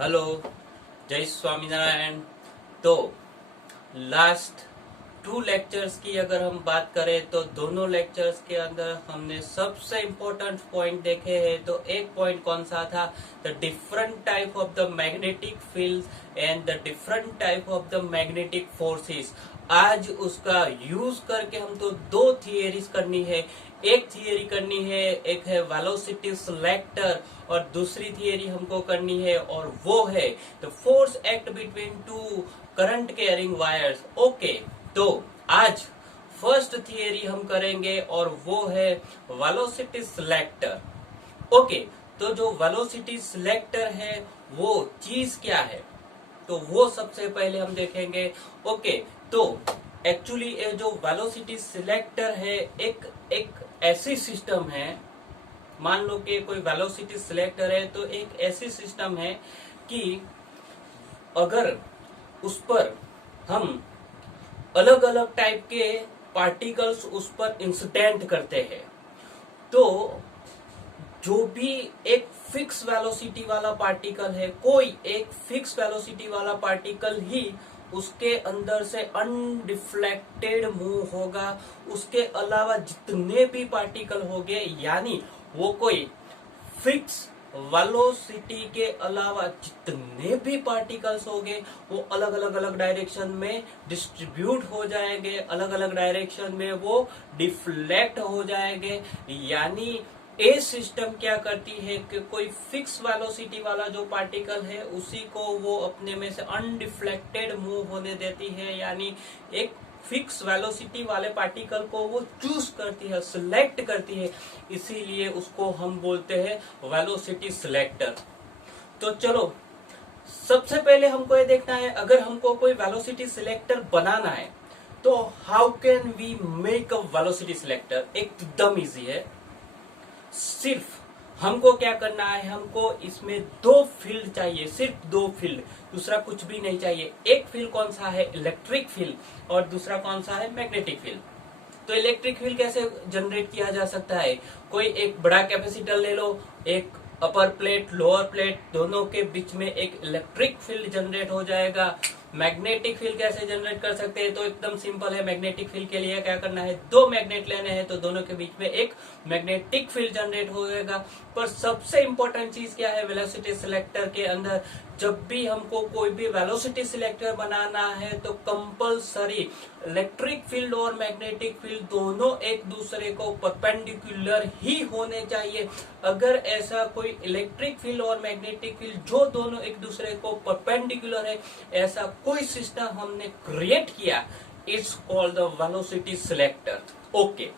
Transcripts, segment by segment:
Hello, जय स्वामीनारायण। तो last 2 lectures की अगर हम बात करें तो दोनों लेक्चर्स के अंदर हमने सबसे इम्पोर्टेंट पॉइंट देखे हैं। तो एक पॉइंट कौन सा था? The different type of the magnetic field and the different type of the magnetic forces. आज उसका यूज करके हमको दो थियरीज करनी है। एक थियरी करनी है, एक है वेलोसिटी सिलेक्टर, और दूसरी थियरी हमको करनी है और वो है the force act between two current carrying wires. Okay, तो आज फर्स्ट थियरी हम करेंगे और वो है वेलोसिटी सिलेक्टर। ओके, तो जो वेलोसिटी सिलेक्टर है वो चीज क्या है, तो वो सबसे पहले हम देखेंगे। ओके, तो एक्चुअली ये जो वेलोसिटी सिलेक्टर है एक ऐसी सिस्टम है। मान लो कि कोई वेलोसिटी सिलेक्टर है तो एक ऐसी सिस्टम है कि अगर उस पर हम अलग अलग टाइप के पार्टिकल्स उस पर इंसिडेंट करते हैं, तो जो भी एक फिक्स वेलोसिटी वाला पार्टिकल है, कोई एक फिक्स वेलोसिटी वाला पार्टिकल ही उसके अंदर से अनडिफ्लेक्टेड मूव होगा। उसके अलावा जितने भी पार्टिकल होंगे, यानी वो कोई फिक्स वेलोसिटी के अलावा जितने भी पार्टिकल्स होंगे वो अलग डायरेक्शन में डिस्ट्रीब्यूट हो जाएंगे, अलग अलग डायरेक्शन में वो डिफ्लेक्ट हो जाएंगे। यानी ए सिस्टम क्या करती है कि कोई फिक्स वेलोसिटी वाला जो पार्टिकल है उसी को वो अपने में से अनडिफ्लेक्टेड मूव होने देती है, यानी एक फिक्स वेलोसिटी वाले पार्टिकल को वो चूज करती है, सिलेक्ट करती है, इसीलिए उसको हम बोलते हैं वेलोसिटी सिलेक्टर। तो चलो, सबसे पहले हमको ये देखना है, अगर हमको कोई वेलोसिटी सिलेक्टर बनाना है तो how can we make a velocity selector. एकदम इजी है। सिर्फ हमको क्या करना है, हमको इसमें दो फील्ड चाहिए, सिर्फ दो फील्ड, दूसरा कुछ भी नहीं चाहिए। एक फील्ड कौन सा है? इलेक्ट्रिक फील्ड, और दूसरा कौन सा है? Magnetic field. तो इलेक्ट्रिक फील्ड कैसे जनरेट किया जा सकता है? कोई एक बड़ा कैपेसिटर ले लो, एक अपर प्लेट लोअर प्लेट दोनों के बीच में एक इलेक्ट्रिक फील्ड जनरेट हो जाएगा। मैग्नेटिक फील्ड कैसे जनरेट कर सकते हैं? तो एकदम सिंपल है। मैग्नेटिक फील्ड के लिए क्या करना है, दो मैग्नेट लेने हैं तो दोनों के बीच में एक मैग्नेटिक फील्ड जनरेट हो जाएगा। पर सबसे इंपॉर्टेंट चीज क्या है वेलोसिटी सिलेक्टर के अंदर? जब भी हमको कोई भी वेलोसिटी सिलेक्टर बनाना है तो कंपलसरी इलेक्ट्रिक फील्ड और मैग्नेटिक फील्ड दोनों एक दूसरे को परपेंडिकुलर ही होने चाहिए। अगर ऐसा कोई इलेक्ट्रिक फील्ड और मैग्नेटिक फील्ड जो दोनों एक दूसरे को परपेंडिकुलर है, ऐसा कोई सिस्टम हमने क्रिएट किया, it's called the velocity selector. Okay,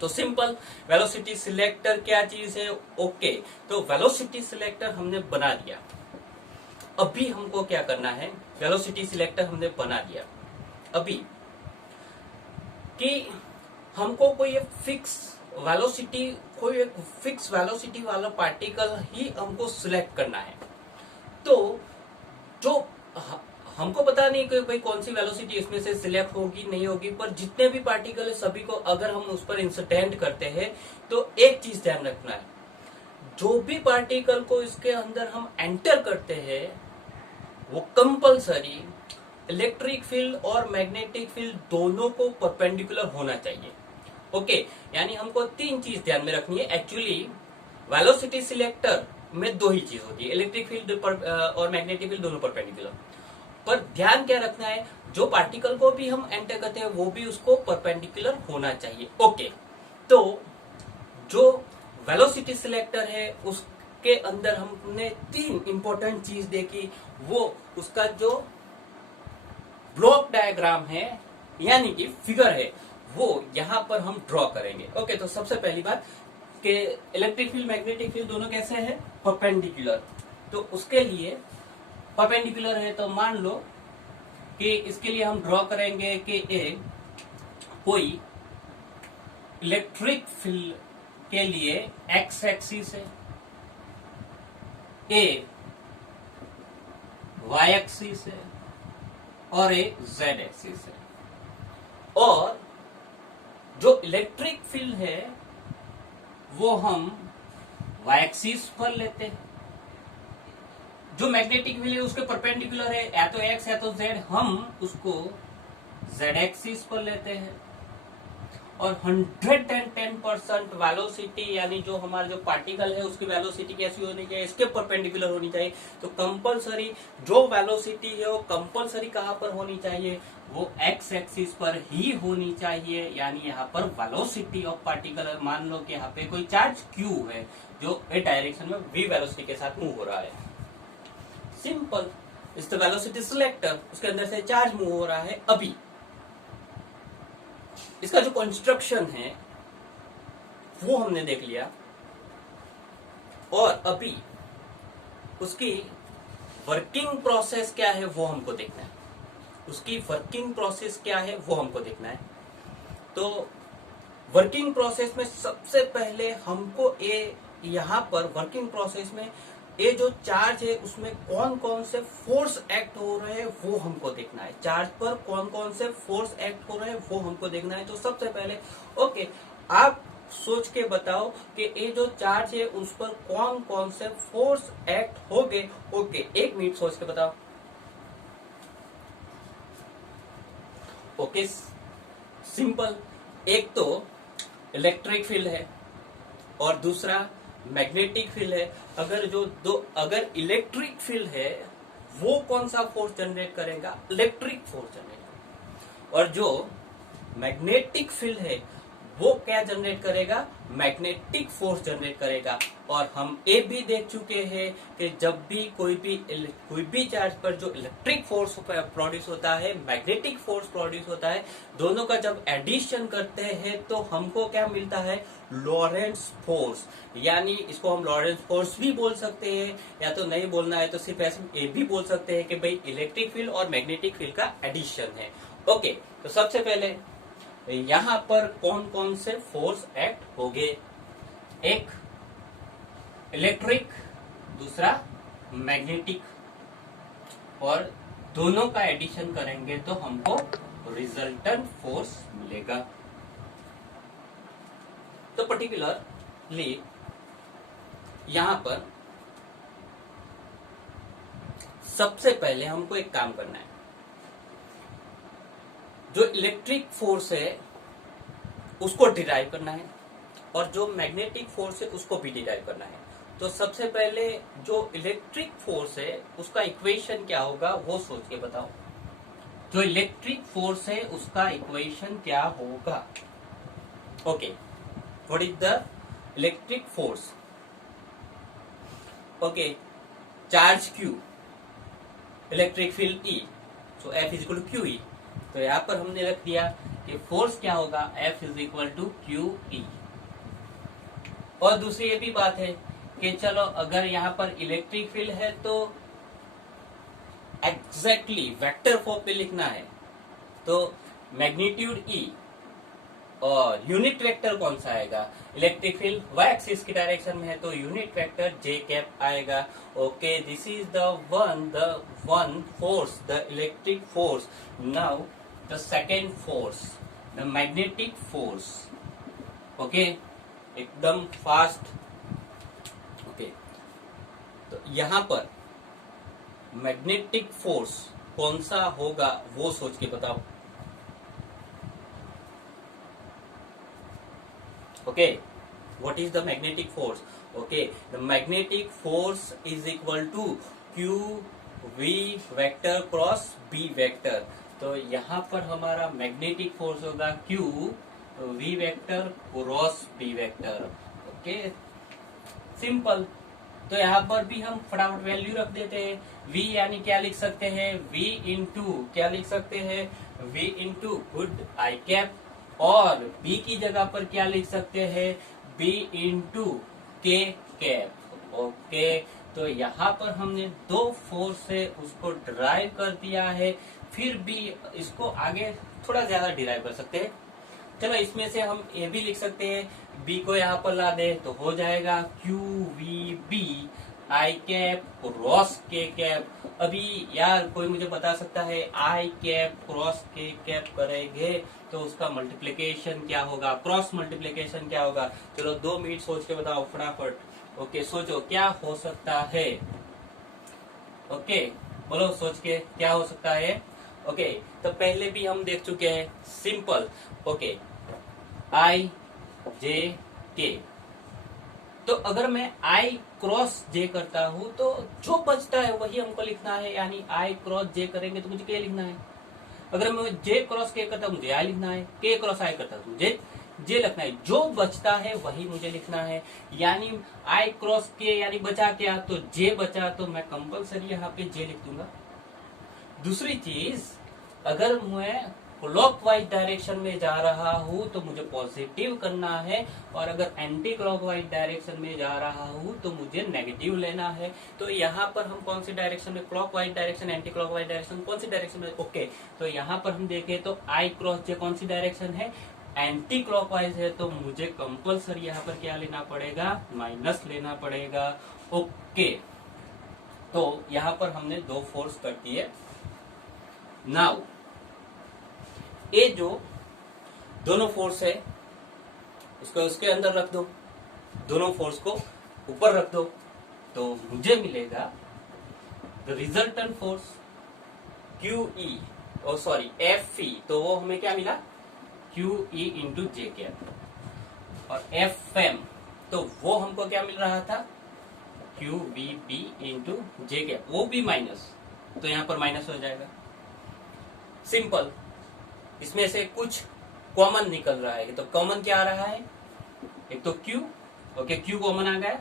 तो सिंपल, वेलोसिटी सिलेक्टर क्या चीज है? ओके, तो वेलोसिटी सिलेक्टर हमने बना दिया। अभी हमको क्या करना है, वेलोसिटी सिलेक्टर हमने बना दिया, अभी कि हमको कोई एक फिक्स वेलोसिटी, कोई एक फिक्स वेलोसिटी वाला पार्टिकल ही हमको सिलेक्ट करना है। तो जो हमको पता नहीं कि भाई कौन सी वेलोसिटी इसमें से सिलेक्ट होगी नहीं होगी, पर जितने भी पार्टिकल है सभी को अगर हम उस पर इंसिडेंट करते हैं तो एक चीज ध्यान रखना है, जो भी पार्टिकल को इसके अंदर हम एंटर करते हैं वो कंपलसरी इलेक्ट्रिक फील्ड और मैग्नेटिक फील्ड दोनों को परपेंडिकुलर होना चाहिए। ओके, यानी हमको तीन चीज ध्यान में रखनी है। एक्चुअली वेलोसिटी सिलेक्टर में दो ही चीज होती है, इलेक्ट्रिक फील्ड और मैग्नेटिक फील्ड दोनों परपेंडिकुलर। पर ध्यान क्या रखना है, जो पार्टिकल को भी हम एंटर करते हैं वो भी उसको परपेंडिकुलर होना चाहिए। ओके, तो जो वेलोसिटी सिलेक्टर है उसके अंदर हमने तीन इंपॉर्टेंट चीज देखी। वो उसका जो ब्लॉक डायग्राम है यानी कि फिगर है वो यहां पर हम ड्रॉ करेंगे। ओके, तो सबसे पहली बात कि इलेक्ट्रिक फील्ड मैग्नेटिक फील्ड दोनों कैसे हैं? परपेंडिकुलर। तो उसके लिए परपेंडिकुलर है तो मान लो कि इसके लिए हम ड्रॉ करेंगे कि ए कोई इलेक्ट्रिक फील्ड के लिए एक्स एक्सिस है, ए वाई एक्सिस है और ए जेड एक्सिस है। और जो इलेक्ट्रिक फील्ड है वो हम वाई एक्सिस पर लेते हैं जो मैग्नेटिक फील्ड है उसके परपेंडिकुलर है, या तो एक्स या तो जेड, हम उसको जेड एक्सिस पर लेते हैं। और 110% वेलोसिटी, यानी जो हमारा जो पार्टिकल है उसकी वेलोसिटी कैसी होनी चाहिए, इसके परपेंडिकुलर होनी चाहिए। तो कंपलसरी जो वेलोसिटी है वो कंपलसरी कहाँ पर होनी चाहिए, वो एक्स एक्सिस पर ही होनी चाहिए। यानी यहाँ पर वेलोसिटी ऑफ पार्टिकल, मान लो कि यहाँ पे कोई चार्ज क्यू है जो ए डायरेक्शन में वी वेलोसिटी के साथ मूव हो रहा है, सिंपल। इस द वेलोसिटी सिलेक्टर, उसके अंदर से चार्ज मूव हो रहा है। अभी इसका जो कंस्ट्रक्शन है वो हमने देख लिया, और अभी उसकी वर्किंग प्रोसेस क्या है वो हमको देखना है। उसकी वर्किंग प्रोसेस क्या है वो हमको देखना है। तो वर्किंग प्रोसेस में सबसे पहले हमको यहाँ पर वर्किंग प्रोसेस में ये जो चार्ज है उसमें कौन कौन से फोर्स एक्ट हो रहे हैं वो हमको देखना है। चार्ज पर कौन कौन से फोर्स एक्ट हो रहे हैं वो हमको देखना है। तो सबसे पहले ओके, आप सोच के बताओ कि ये जो चार्ज है उस पर कौन कौन से फोर्स एक्ट हो गए। ओके, 1 मिनट सोच के बताओ। Okay, simple. एक तो इलेक्ट्रिक फील्ड है और दूसरा मैग्नेटिक फील्ड है। अगर इलेक्ट्रिक फील्ड है वो कौन सा फोर्स जनरेट करेगा, इलेक्ट्रिक फोर्स जनरेट करेगा। और जो मैग्नेटिक फील्ड है वो क्या जनरेट करेगा, मैग्नेटिक फोर्स जनरेट करेगा। और हम ये भी देख चुके हैं कि जब भी कोई भी चार्ज पर जो इलेक्ट्रिक फोर्स प्रोड्यूस होता है, मैग्नेटिक फोर्स प्रोड्यूस होता है, दोनों का जब एडिशन करते हैं तो हमको क्या मिलता है, लॉरेंट्ज फोर्स। यानी इसको हम लॉरेंट्ज फोर्स भी बोल सकते हैं, या तो नहीं बोलना है तो सिर्फ ऐसे ये भी बोल सकते हैं कि भाई इलेक्ट्रिक फील्ड और मैग्नेटिक फील्ड का एडिशन है। ओके, तो सबसे पहले यहाँ पर कौन कौन से फोर्स एक्ट होंगे, एक इलेक्ट्रिक, दूसरा मैग्नेटिक, और दोनों का एडिशन करेंगे तो हमको रिजल्टेंट फोर्स मिलेगा। तो पर्टिकुलरली यहाँ पर सबसे पहले हमको एक काम करना है, जो इलेक्ट्रिक फोर्स है उसको डिराइव करना है और जो मैग्नेटिक फोर्स है उसको भी डिराइव करना है। तो सबसे पहले जो इलेक्ट्रिक फोर्स है उसका इक्वेशन क्या होगा वो सोच के बताओ। जो इलेक्ट्रिक फोर्स है उसका इक्वेशन क्या होगा। Okay, what is the electric force. Okay, charge Q, electric field E, so F is equal to QE। तो यहाँ पर हमने रख दिया कि फोर्स क्या होगा, F is equal to QE। और दूसरी ये भी बात है कि चलो अगर यहाँ पर इलेक्ट्रिक फील्ड है तो एग्जैक्टली वेक्टर फॉर्म पे लिखना है, तो मैग्नीट्यूड E और यूनिट वेक्टर कौन सा आएगा, इलेक्ट्रिक फील्ड y एक्सिस की डायरेक्शन में है तो यूनिट वेक्टर j कैप आएगा। Okay, this is the one force, the electric force. Now the second force, the magnetic force. Okay, एकदम फास्ट। ओके, तो यहाँ पर मैग्नेटिक फोर्स कौन सा होगा वो सोच के बताओ। Okay, what is the magnetic force? Okay, the magnetic force is equal to q v vector cross b vector। तो यहाँ पर हमारा मैग्नेटिक फोर्स होगा q v vector cross b vector. Okay, simple. तो यहाँ पर भी हम फटाफट वैल्यू रख देते हैं। v यानी क्या लिख सकते हैं, v इंटू क्या लिख सकते हैं, v into good I cap, और B की जगह पर क्या लिख सकते हैं, B इंटू के कैप। ओके, तो यहाँ पर हमने दो फोर्स से उसको डिराइव कर दिया है, फिर भी इसको आगे थोड़ा ज्यादा डिराइव कर सकते हैं। चलो इसमें से हम ये भी लिख सकते हैं, B को यहाँ पर ला दे तो हो जाएगा QVB आई कैप क्रॉस के कैप। अभी यार कोई मुझे बता सकता है आई कैप क्रॉस के कैप करेंगे तो उसका मल्टीप्लिकेशन क्या होगा, क्रॉस मल्टीप्लिकेशन क्या होगा। चलो 2 मिनट सोच के बताओ फटाफट। ओके, सोचो क्या हो सकता है। ओके, बोलो सोच के क्या हो सकता है। ओके, तो पहले भी हम देख चुके हैं, सिंपल। ओके, आई जे के, तो अगर मैं आई क्रॉस जे करता हूं तो जो बचता है वही हमको लिखना है, यानी आई क्रॉस जे करेंगे तो मुझे के लिखना है। अगर मैं जे क्रॉस के करता हूं मुझे आई लिखना है, के क्रॉस आई करता हूं मुझे जे लिखना है, जो बचता है वही मुझे लिखना है। यानी आई क्रॉस के यानी बचा क्या, तो जे बचा, तो मैं कंपलसरी यहाँ पे जे लिख दूंगा। दूसरी चीज, अगर मैं क्लॉकवाइज डायरेक्शन में जा रहा हूं तो मुझे पॉजिटिव करना है, और अगर एंटी क्लॉकवाइज डायरेक्शन में जा रहा हूं तो मुझे नेगेटिव लेना है। तो यहाँ पर हम कौन सी डायरेक्शन में, clockwise direction, anti clockwise direction, कौन सी डायरेक्शन में। ओके, तो यहाँ पर हम देखें तो आई क्रॉस जे कौन सी डायरेक्शन है, एंटी क्लॉकवाइज है, तो मुझे कंपलसरी यहाँ पर क्या लेना पड़ेगा, माइनस लेना पड़ेगा। ओके, तो यहाँ पर हमने दो फोर्स कर दिए। नाउ ये जो दोनों फोर्स है उसको उसके अंदर रख दो, दोनों फोर्स को ऊपर रख दो, तो मुझे मिलेगा the resultant force Q E, oh sorry F E, तो वो हमें क्या मिला, Q E into J cap. और एफ एम, तो वो हमको क्या मिल रहा था, Q B B into J cap, वो भी माइनस, तो यहां पर माइनस हो जाएगा। सिंपल, इसमें से कुछ कॉमन निकल रहा है, तो कॉमन क्या आ रहा है, एक तो Q, ओके Q कॉमन आ गया,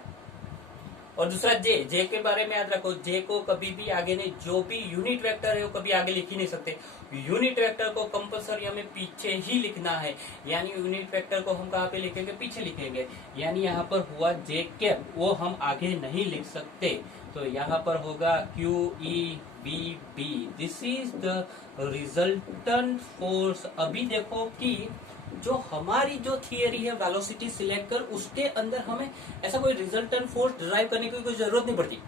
और दूसरा J, J के बारे में याद रखो, J को कभी भी आगे नहीं, जो भी यूनिट वेक्टर है वो कभी आगे लिख ही नहीं सकते, यूनिट वेक्टर को कंपलसरी हमें पीछे ही लिखना है। यानी यूनिट वेक्टर को हम कहाँ पे लिखेंगे, पीछे लिखेंगे, यानी यहाँ पर हुआ J कैप, वो हम आगे नहीं लिख सकते, तो यहाँ पर होगा Q E B B, this is the resultant force. अभी देखो कि जो हमारी जो थियरी है वेलोसिटी सिलेक्ट कर, उसके अंदर हमें ऐसा कोई रिजल्टेंट फोर्स डिराइव करने की कोई जरूरत नहीं पड़ती,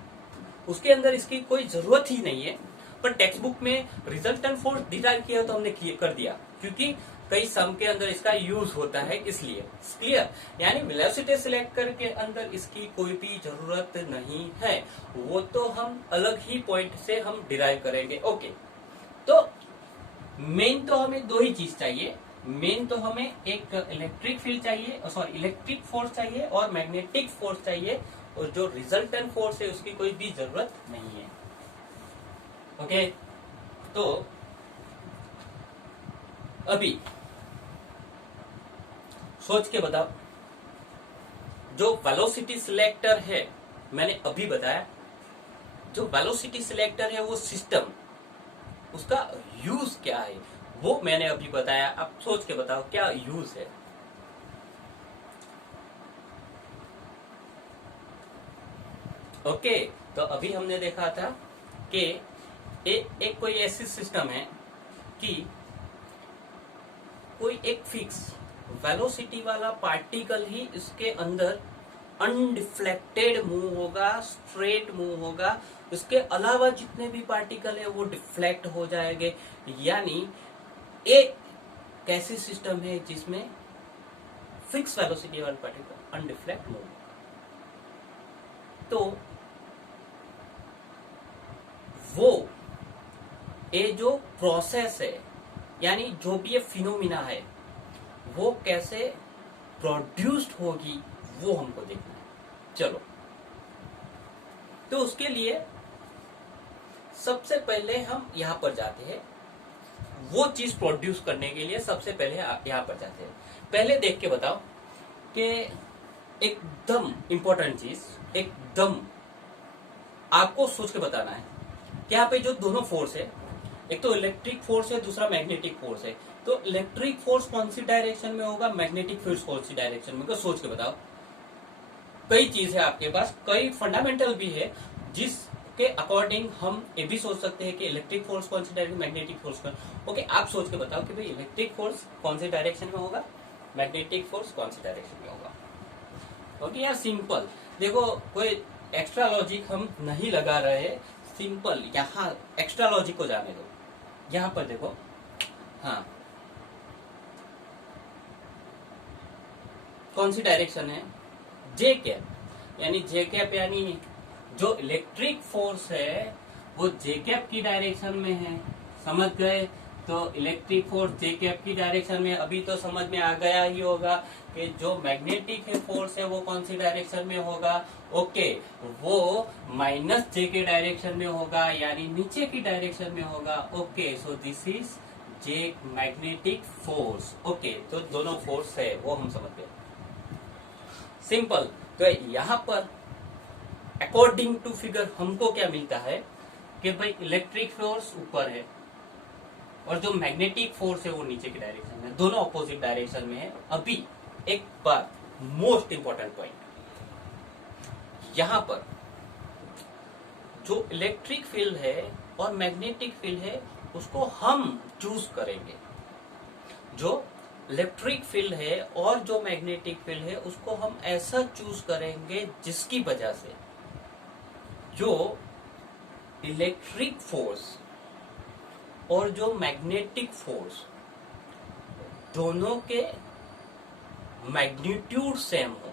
उसके अंदर इसकी कोई जरूरत ही नहीं है। पर टेक्स्ट बुक में रिजल्टेंट फोर्स डिराइव किया तो हमने कर दिया, क्योंकि कई सम के अंदर इसका यूज होता है, इसलिए क्लियर। यानी वेलोसिटी सिलेक्टर के अंदर इसकी कोई भी जरूरत नहीं है, वो तो हम अलग ही पॉइंट से हम डिराइव करेंगे। ओके, तो मेन तो हमें दो ही चीज चाहिए, मेन तो हमें एक इलेक्ट्रिक फील्ड चाहिए, सॉरी इलेक्ट्रिक फोर्स चाहिए, और मैग्नेटिक फोर्स चाहिए, और जो रिजल्टेंट फोर्स है उसकी कोई भी जरूरत नहीं है। ओके, तो अभी सोच के बताओ, जो वेलोसिटी सिलेक्टर है, मैंने अभी बताया, जो वेलोसिटी सिलेक्टर है वो सिस्टम, उसका यूज क्या है वो मैंने अभी बताया। अब सोच के बताओ क्या यूज है। ओके, तो अभी हमने देखा था कि एक कोई ऐसी सिस्टम है कि कोई एक फिक्स वेलोसिटी वाला पार्टिकल ही इसके अंदर अनडिफ्लेक्टेड मूव होगा, स्ट्रेट मूव होगा, इसके अलावा जितने भी पार्टिकल है वो डिफ्लेक्ट हो जाएंगे। यानी एक कैसी सिस्टम है जिसमें फिक्स वेलोसिटी वाला पार्टिकल अनडिफ्लेक्ट मूव, तो वो ये जो प्रोसेस है, यानी जो भी ये फिनोमिना है वो कैसे प्रोड्यूस्ड होगी वो हमको देखना है। चलो, तो उसके लिए सबसे पहले हम यहां पर जाते हैं, वो चीज प्रोड्यूस करने के लिए सबसे पहले यहां पर जाते हैं। पहले देख के बताओ कि एकदम इंपॉर्टेंट चीज, एकदम आपको सोच के बताना है कि यहाँ पे जो दोनों फोर्स है, एक तो इलेक्ट्रिक फोर्स है, दूसरा मैग्नेटिक फोर्स है, तो इलेक्ट्रिक फोर्स कौन सी डायरेक्शन में होगा, मैग्नेटिक फोर्स कौन सी डायरेक्शन में, तो सोच के बताओ। कई चीज है आपके पास, कई फंडामेंटल भी है जिसके अकॉर्डिंग हम ये भी सोच सकते हैं कि इलेक्ट्रिक फोर्स कौन सी डायरेक्शन, मैग्नेटिक फोर्स कौन। ओके, आप सोच के बताओ कि भाई इलेक्ट्रिक फोर्स कौन सी डायरेक्शन में होगा, मैग्नेटिक फोर्स कौन सी डायरेक्शन में होगा। ओके यार, सिंपल देखो, कोई एक्स्ट्रा लॉजिक हम नहीं लगा रहे, सिंपल यहाँ एक्स्ट्रा लॉजिक को जाने दो। यहाँ पर देखो, हाँ कौन सी डायरेक्शन है, जे कैप, यानी जे कैप यानी जो इलेक्ट्रिक फोर्स है वो जे कैप की डायरेक्शन में है, समझ गए। तो इलेक्ट्रिक फोर्स जे कैप की डायरेक्शन में, अभी तो समझ में आ गया ही होगा कि जो मैग्नेटिक है फोर्स है वो कौन सी डायरेक्शन में होगा, ओके, वो माइनस जे के डायरेक्शन में होगा, यानी नीचे की डायरेक्शन में होगा, okay. So this is J magnetic force, okay. तो दोनों फोर्स है वो हम समझ गए, सिंपल। तो यहाँ पर अकॉर्डिंग टू फिगर हमको क्या मिलता है कि भाई इलेक्ट्रिक फोर्स ऊपर है और जो मैग्नेटिक फोर्स है वो नीचे की डायरेक्शन में, दोनों अपोजिट डायरेक्शन में है। अभी एक बात, मोस्ट इंपॉर्टेंट पॉइंट, यहां पर जो इलेक्ट्रिक फील्ड है और मैग्नेटिक फील्ड है उसको हम चूज करेंगे। जो इलेक्ट्रिक फील्ड है और जो मैग्नेटिक फील्ड है उसको हम ऐसा चूज करेंगे जिसकी वजह से जो इलेक्ट्रिक फोर्स और जो मैग्नेटिक फोर्स दोनों के मैग्नीट्यूड सेम हो,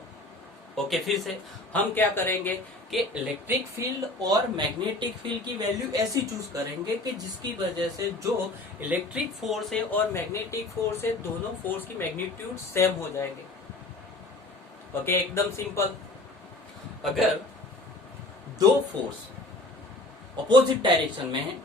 ओके। फिर से हम क्या करेंगे कि इलेक्ट्रिक फील्ड और मैग्नेटिक फील्ड की वैल्यू ऐसी चूज करेंगे कि जिसकी वजह से जो इलेक्ट्रिक फोर्स है और मैग्नेटिक फोर्स है दोनों फोर्स की मैग्नीट्यूड सेम हो जाएंगे, ओके, एकदम सिंपल। अगर दो फोर्स अपोजिट डायरेक्शन में है,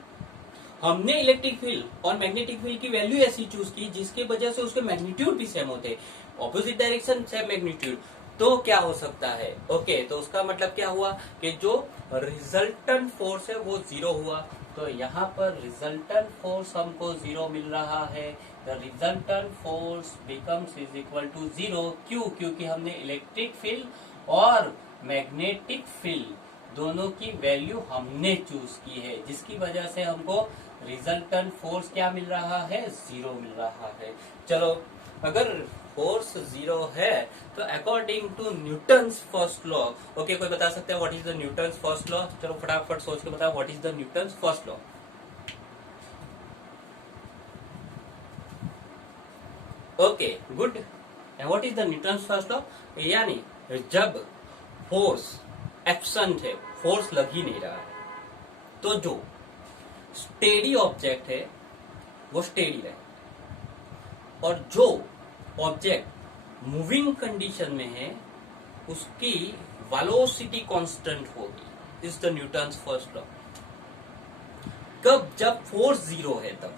हमने इलेक्ट्रिक फील्ड और मैग्नेटिक फील्ड की वैल्यू ऐसी चूज की जिसकी वजह से उसके मैग्नीट्यूड भी सेम होते, ऑपोजिट डायरेक्शन सेम मैग्नीट्यूड, तो क्या हो सकता है, ओके। तो उसका मतलब क्या हुआ कि जो रिजल्टेंट फोर्स है वो जीरो हुआ। तो यहाँ पर रिजल्टेंट फोर्स हमको जीरो मिल रहा है। The resultant force becomes is equal to zero. क्यों? क्योंकि हमने इलेक्ट्रिक फील्ड और मैग्नेटिक फील्ड दोनों की वैल्यू हमने चूज की है, जिसकी वजह से हमको रिजल्टेंट फोर्स क्या मिल रहा है, जीरो मिल रहा है। चलो, अगर फोर्स जीरो है तो according to Newton's first law, okay, कोई बता सकता है what is the Newton's first law? चलो फटाफट सोच के बताओ what is the Newton's first law. Okay, good. What is the Newton's first law? यानी जब फोर्स एब्सेंट है, फोर्स लग ही नहीं रहा है, तो जो स्टेडी ऑब्जेक्ट है वो स्टेडी रहे, और जो ऑब्जेक्ट मूविंग कंडीशन में है उसकी वेलोसिटी कांस्टेंट होगी। Is the Newton's first law. कब? जब फोर्स जीरो है तब।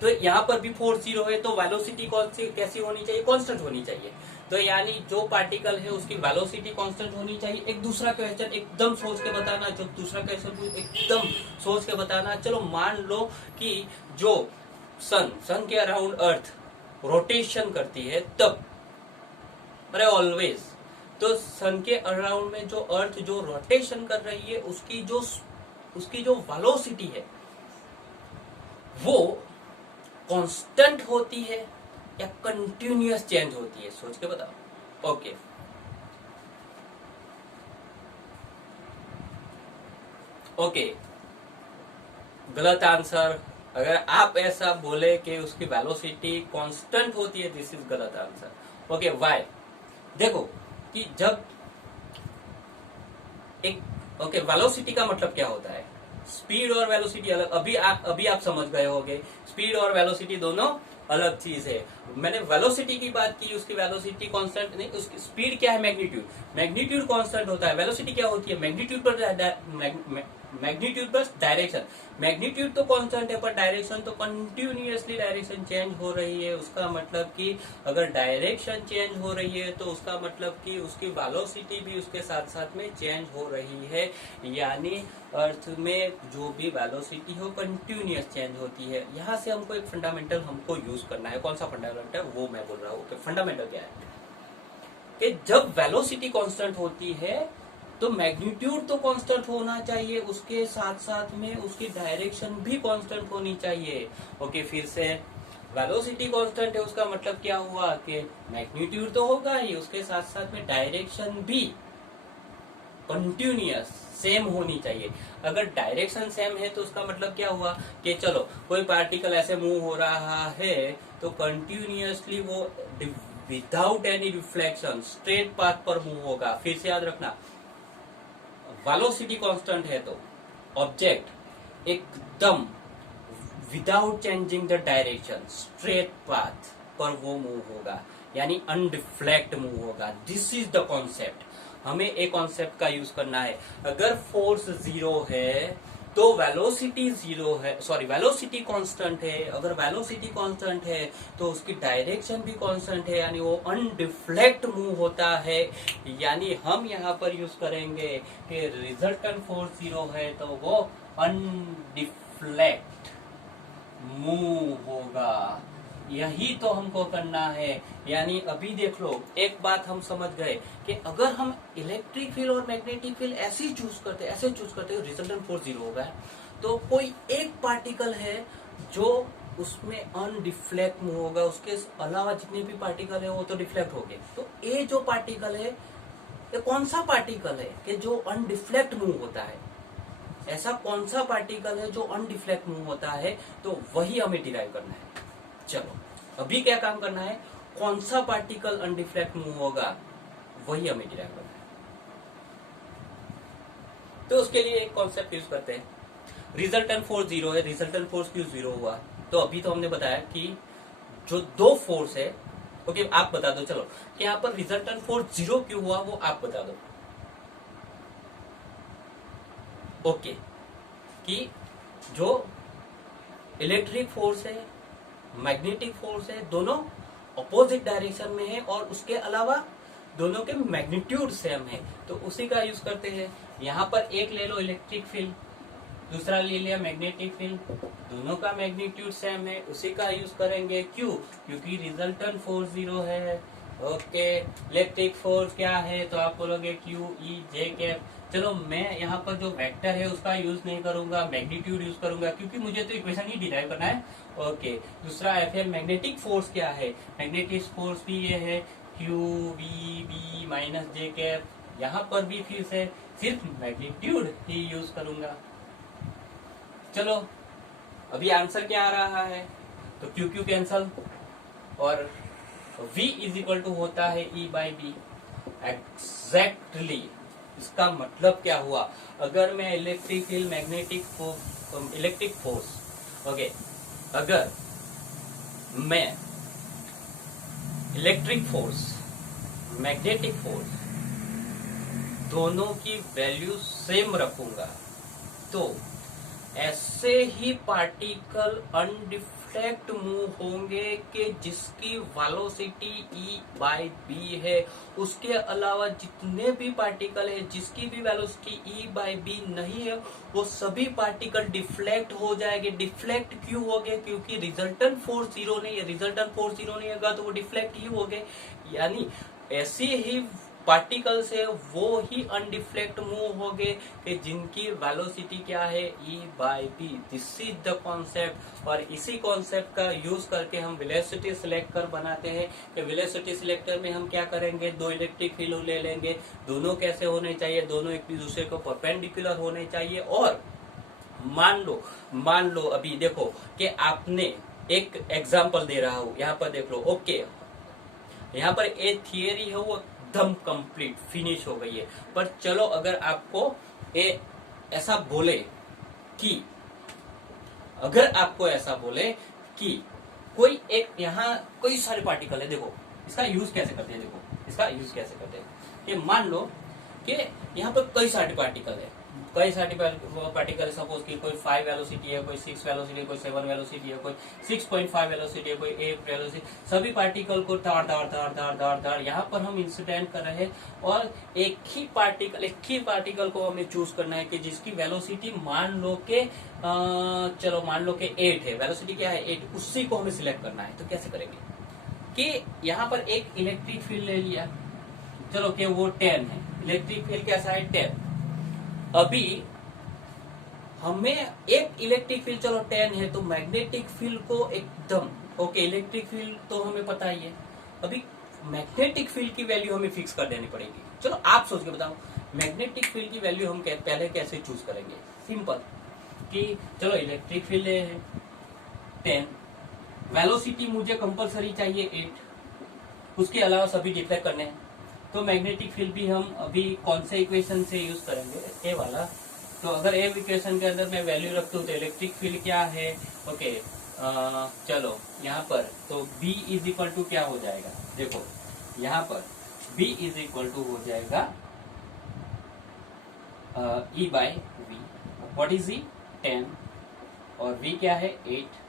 तो यहाँ पर भी फोर्स जीरो है तो वेलोसिटी कैसी होनी चाहिए, कांस्टेंट होनी चाहिए। तो यानी जो पार्टिकल है उसकी वेलोसिटी कांस्टेंट होनी चाहिए। एक दूसरा क्वेश्चन एकदम सोच के बताना, जो दूसरा क्वेश्चन एकदम सोच के बताना। चलो मान लो कि जो सन के अराउंड अर्थ रोटेशन करती है तब, अरे ऑलवेज, तो सन के अराउंड में जो अर्थ जो रोटेशन कर रही है उसकी जो वेलोसिटी है वो कांस्टेंट होती है या कंटिन्यूअस चेंज होती है, सोच के बताओ। ओके, ओके, गलत आंसर। अगर आप ऐसा बोले कि उसकी वेलोसिटी कांस्टेंट होती है, दिस इज गलत आंसर। Okay, why? देखो कि जब एक, ओके, वेलोसिटी का मतलब क्या होता है, स्पीड और वेलोसिटी अलग। अभी आप समझ गए होंगे, स्पीड और वेलोसिटी दोनों अलग चीज है। मैंने वेलोसिटी की बात की, उसकी वेलोसिटी कांस्टेंट नहीं, उसकी स्पीड क्या है, मैग्नीट्यूड कांस्टेंट होता है। वेलोसिटी क्या होती है, मैग्नीट्यूड पर डायरेक्शन। मैग्नीट्यूड तो कांस्टेंट है पर डायरेक्शन तो कंटिन्यूअसली डायरेक्शन चेंज हो रही है। उसका मतलब कि अगर डायरेक्शन चेंज हो रही है तो उसका मतलब कि उसकी वेलोसिटी भी उसके साथ साथ में चेंज हो रही है। यानी अर्थ में जो भी वेलोसिटी हो कंटिन्यूअस चेंज होती है। यहाँ से हमको एक फंडामेंटल हमको यूज करना है। कौन सा फंडामेंटल, वो मैं बोल रहा हूँ। फंडामेंटल क्या है कि जब वेलोसिटी कांस्टेंट होती है तो मैग्नीट्यूड तो कांस्टेंट होना चाहिए, उसके साथ साथ में उसकी डायरेक्शन भी कांस्टेंट होनी चाहिए। ओके, फिर से वेलोसिटी कांस्टेंट है, उसका मतलब क्या हुआ कि मैग्नीट्यूड तो होगा ही, उसके साथ साथ में डायरेक्शन भी कंटिन्यूअस सेम होनी चाहिए। अगर डायरेक्शन सेम है तो उसका मतलब क्या हुआ कि चलो कोई पार्टिकल ऐसे मूव हो रहा है तो कंटिन्यूअसली वो without any reflection straight path पर मूव होगा। फिर से याद रखना, वेलोसिटी कांस्टेंट है तो ऑब्जेक्ट एकदम without changing the direction straight path पर वो मूव होगा, यानी अनडिफ्लेक्ट मूव होगा। This is the concept. हमें एक कॉन्सेप्ट का यूज करना है। अगर फोर्स जीरो है तो वेलोसिटी जीरो है, सॉरी वेलोसिटी कांस्टेंट है। अगर वेलोसिटी कांस्टेंट है तो उसकी डायरेक्शन भी कांस्टेंट है, यानी वो अनडिफ्लेक्ट मूव होता है। यानी हम यहाँ पर यूज करेंगे कि रिजल्टेंट फोर्स जीरो है तो वो अनडिफ्लेक्ट मूव होगा। यही तो हमको करना है। यानी अभी देख लो, एक बात हम समझ गए कि अगर हम इलेक्ट्रिक फील्ड और मैग्नेटिक फील्ड ऐसे चूज करते रिजल्टेंट फोर्स जीरो होगा, तो कोई एक पार्टिकल है जो उसमें अनडिफ्लेक्ट मूव होगा, उसके अलावा जितने भी पार्टिकल है वो तो डिफ्लेक्ट हो गए। तो ये जो पार्टिकल है, ये कौन सा पार्टिकल है कि जो अनडिफ्लेक्ट मूव होता है? ऐसा कौन सा पार्टिकल है जो अनडिफ्लेक्ट मूव होता है? तो वही हमें डिराइव करना है। चलो अभी क्या काम करना है, कौन सा पार्टिकल अनडिफ्लेक्ट मूव होगा वही हमें डिराइव करना है। तो उसके लिए एक कॉन्सेप्ट यूज करते हैं। रिजल्टेंट फोर्स जीरो है, रिजल्टेंट फोर्स क्यों जीरो हुआ? तो अभी तो हमने बताया कि जो दो फोर्स है, ओके आप बता दो चलो कि यहाँ पर रिजल्टेंट फोर्स जीरो क्यों हुआ, वो आप बता दो। ओके कि जो इलेक्ट्रिक फोर्स है, मैग्नेटिक फोर्स है, दोनों अपोजिट डायरेक्शन में है और उसके अलावा दोनों के मैग्नीट्यूड सेम है। तो उसी का यूज करते हैं। यहाँ पर एक ले लो इलेक्ट्रिक फील्ड, दूसरा ले लिया मैग्नेटिक फील्ड, दोनों का मैग्नीट्यूड सेम है, उसी का यूज करेंगे। क्यों? क्योंकि रिजल्टेंट फोर्स जीरो है। ओके, इलेक्ट्रिक फोर्स क्या है? तो आप बोलोगे क्यू ई जे कैप। चलो मैं यहाँ पर जो वेक्टर है उसका यूज नहीं करूंगा, मैग्नीट्यूड यूज करूंगा, क्योंकि मुझे तो इक्वेशन ही डिराइव करना है। ओके, दूसरा एफ है मैग्नेटिक फोर्स क्या है? मैग्नेटिक फोर्स भी ये है Q V B minus J cap. यहाँ पर भी फिर से सिर्फ मैग्नीट्यूड ही यूज करूंगा। चलो अभी आंसर क्या आ रहा है? तो क्यू क्यू कैंसल और v इज इक्वल टू होता है E बाई बी। एग्जैक्टली इसका मतलब क्या हुआ? अगर मैं electric field, magnetic electric force, okay, अगर मैं इलेक्ट्रिक फोर्स, मैग्नेटिक फोर्स दोनों की वैल्यू सेम रखूंगा तो ऐसे ही पार्टिकल अनडिफ्लेक्ट मूव होंगे कि जिसकी वेलोसिटी E बाई बी है। उसके अलावा जितने भी पार्टिकल है जिसकी भी वेलोसिटी E बाई बी नहीं है, वो सभी पार्टिकल डिफ्लेक्ट हो जाएंगे। डिफ्लेक्ट क्यों हो गए? क्योंकि रिजल्टेंट फोर्स जीरो नहीं है। रिजल्टेंट फोर्स जीरो नहीं होगा तो वो डिफ्लेक्ट ही हो गए। यानी ऐसे ही पार्टिकल से वो ही अनडिफ्लेक्ट मूव हो गए कि जिनकी वेलोसिटी क्या है? E by B. This is the concept. और इसी कॉन्सेप्ट का यूज करके हम वेलोसिटी सिलेक्टर बनाते हैं कि वेलोसिटी सिलेक्टर में हम क्या करेंगे, दो इलेक्ट्रिक फील्ड ले लेंगे। दोनों कैसे होने चाहिए? दोनों एक दूसरे को परपेंडिकुलर होने चाहिए। और मान लो अभी देखो कि आपने एक एग्जाम्पल दे रहा हूं, यहाँ पर देख लो। ओके, यहाँ पर एक थियरी है वो एकदम कंप्लीट फिनिश हो गई है। पर चलो अगर आपको ऐसा बोले कि कोई एक यहाँ कोई सारे पार्टिकल है, देखो इसका यूज कैसे करते हैं। देखो इसका यूज कैसे करते हैं कि मान लो कि यहाँ पर कई सारे पार्टिकल है, सपोज कि कोई 5 वेलोसिटी है, कोई 6 वेलोसिटी, कोई 7 वेलोसिटी है, कोई 6.5 वेलोसिटी है, कोई 8 वेलोसिटी। सभी पार्टिकल को ताड़ यहाँ पर हम इंसिडेंट कर रहे हैं और एक ही पार्टिकल को हमें चूज करना है कि जिसकी वेलोसिटी मान लो के 8 है। वेलोसिटी क्या है? 8। उसी को हमें सिलेक्ट करना है। तो कैसे करेंगे कि यहाँ पर एक इलेक्ट्रिक फील्ड ले लिया, चलो कि वो 10 है। इलेक्ट्रिक फील्ड कैसा है? 10। अभी हमें एक इलेक्ट्रिक फील्ड चलो 10 है, तो मैग्नेटिक फील्ड को एकदम ओके, इलेक्ट्रिक फील्ड तो हमें पता ही है। अभी मैग्नेटिक फील्ड की वैल्यू हमें फिक्स कर देनी पड़ेगी। चलो आप सोच के बताओ मैग्नेटिक फील्ड की वैल्यू हम पहले कैसे चूज करेंगे? सिंपल कि चलो इलेक्ट्रिक फील्ड है 10, वेलोसिटी मुझे कंपलसरी चाहिए 8, उसके अलावा सभी डिफ्लेक्ट करने हैं। तो मैग्नेटिक फील्ड भी हम अभी कौन से इक्वेशन से यूज करेंगे? ए वाला तो अगर ए इक्वेशन के अंदर मैं वैल्यू रख दूं तो इलेक्ट्रिक फील्ड क्या है, ओके चलो यहाँ पर तो B इज इक्वल टू क्या हो जाएगा, देखो यहाँ पर B इज इक्वल टू हो जाएगा E by V. What is E? 10 और V क्या है 8।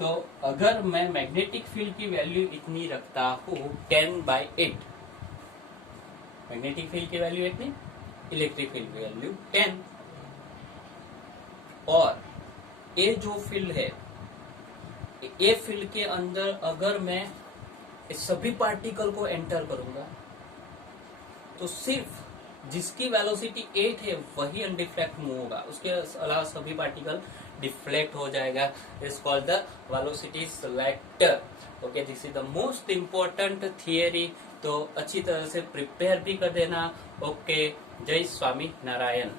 तो अगर मैं मैग्नेटिक फील्ड की वैल्यू इतनी रखता हूँ 10/8, मैग्नेटिक फील्ड की वैल्यू इतनी, इलेक्ट्रिक फील्ड की वैल्यू 10, और ये जो फील्ड है, ये फील्ड के अंदर अगर मैं इस सभी पार्टिकल को एंटर करूंगा तो सिर्फ जिसकी वेलोसिटी 8 है वही अनडिफ्लेक्ट मूव होगा, उसके अलावा सभी पार्टिकल डिफ्लेक्ट हो जाएगा। Is called the velocity selector. Okay, this is the most important theory, तो अच्छी तरह से प्रिपेयर भी कर देना। ओके, जय स्वामी नारायण।